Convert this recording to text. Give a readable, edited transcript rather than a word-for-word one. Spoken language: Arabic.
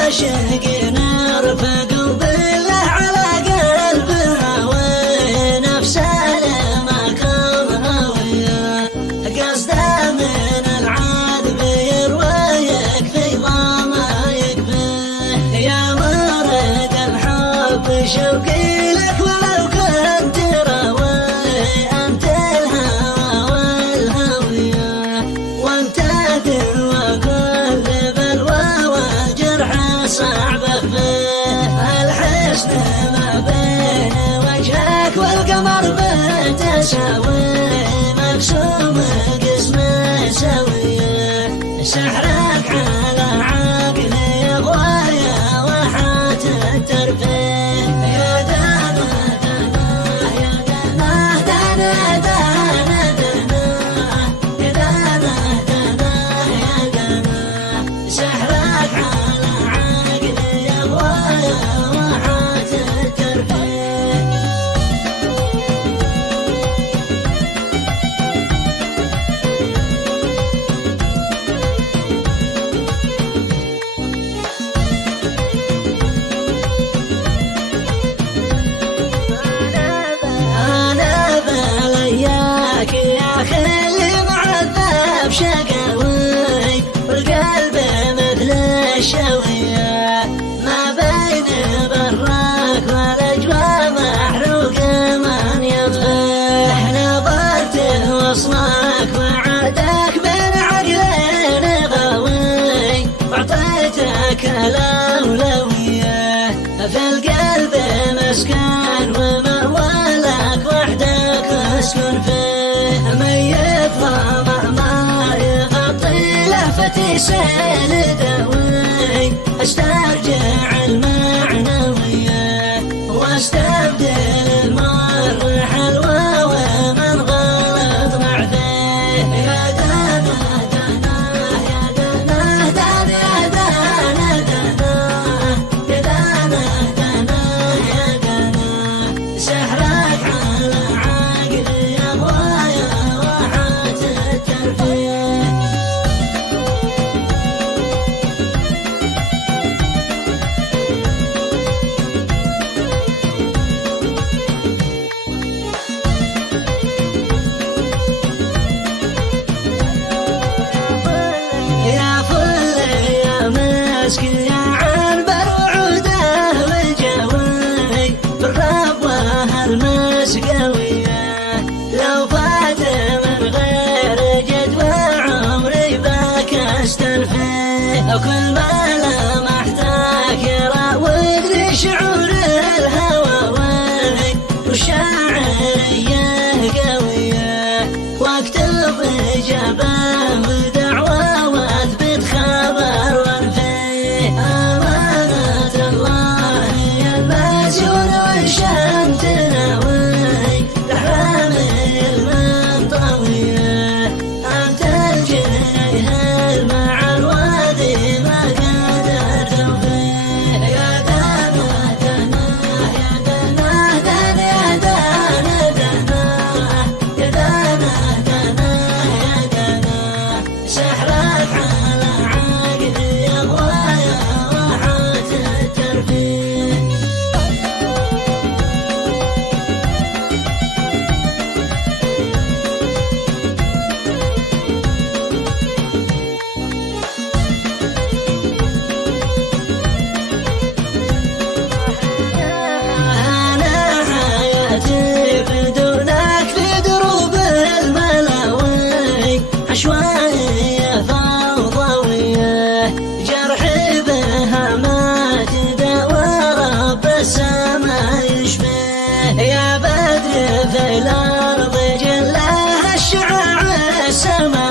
عاشقنا رفق بالله على قلبنا ونفسنا ما كرهنا وياه قصده من العذب يروى يكفي ضما يكفيه يا مرد الحب شوقي لك ولو كنت روي انت الهوى والهوية وانت دوا كل بلوى وجرح صعبة فيه الحسن ما بين وجهك والقمر بتساوي مقسوم قسمه سويه سحرك على عقلي غوايا وحات الترفيه يا دنا دنا يا دنا دنا دنا دنا يا دنا دنا يا دنا سحرك على عقلي غوايا وحات الترفيه يا خلي معذب شقاوي والقلب مثل الشوية ما بين براك والاجواء محروق من يطفيه نظرت وصلك وعدك بين عقلين غاوي واعطيتك الاولوية في القلب مسكن ومأوالك وحدك اسكن فيه ميت ظما ما يغطي لفتي سيل دوي استرجع المعنوية واستبدل المر حلوة ومن غلط مع فيه يا دنا دنا يا دنا دنا يا دنا دنا يا دنا دنا يا دنا سحرك على عقلي يا غوايا وحات الترفيه يا فل يا مسك يا عنبر وعوده والجوي بالرب وهالمسقوية لو فات من غير جدوى عمري باك استلفيه كل ما لمحتك يراودني شعور الهوى والشاعرية قوية واكتب إجابة بدعوة واثبت خبر وانفيه أمانة الله يا المسؤول والشمس تناوي لحرامي المنطوية أنت الجنيه مع الوادي ما قدر توفيه يا دنا دنا يا دنا دنا يا دنا دنا يا دنا دنا يا دنا سحرك على عقلي يا غوايا وحات الترفيه أنا حياتي بدونك في دروب الملاوي عشوائية فوضوية جرحي بها ما تداوى رب السما يشفيه يا بدر في الأرض جلها الشعاع السما